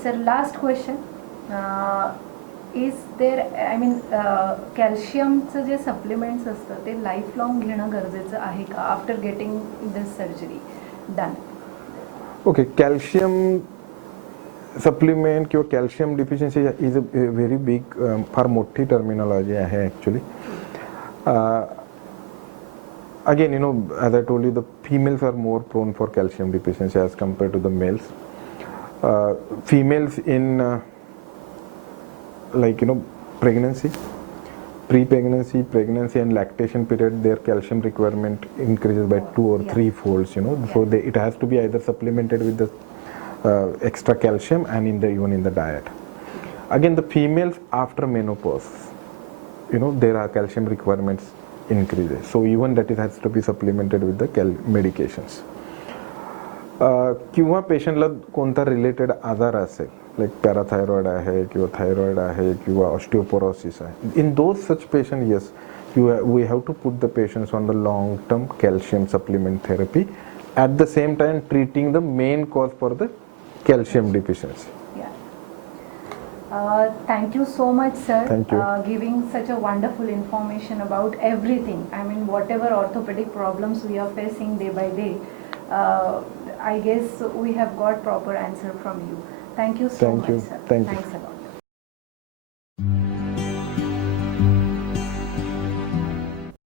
Sir, last question. Is there, I mean, कॅल्शियमचं जे supplements असतं ते लाईफ लॉंग घेणं गरजेचं आहे का after getting this surgery done? Okay, calcium supplement किंवा calcium deficiency is a very big, फार मोठी टर्मिनॉलॉजी आहे actually. Again, as I told you, the females are more prone for calcium deficiency as compared to the males. Females in pregnancy, pre-pregnancy, pregnancy and lactation period, their calcium requirement increases by 2 or 3 folds. So it has to be either supplemented with the extra calcium and even in the diet. Again, the females after menopause, there are calcium requirements increases. So even that has to be supplemented with the medications. किंवा पेशंटला कोणता related आजार असेल, like पॅराथायरॉइड आहे किंवा thyroid आहे किंवा osteoporosis आहे, in those such patient yes we have to put the patients on the long term calcium supplement therapy at the same time treating the main cause for the calcium deficiency. Thank you so much, sir. Thank you. Giving such a wonderful information about everything. I mean, whatever orthopedic problems we are facing day by day, I guess we have got proper answer from you. Thank you so much, sir. Thank you. Thanks a lot.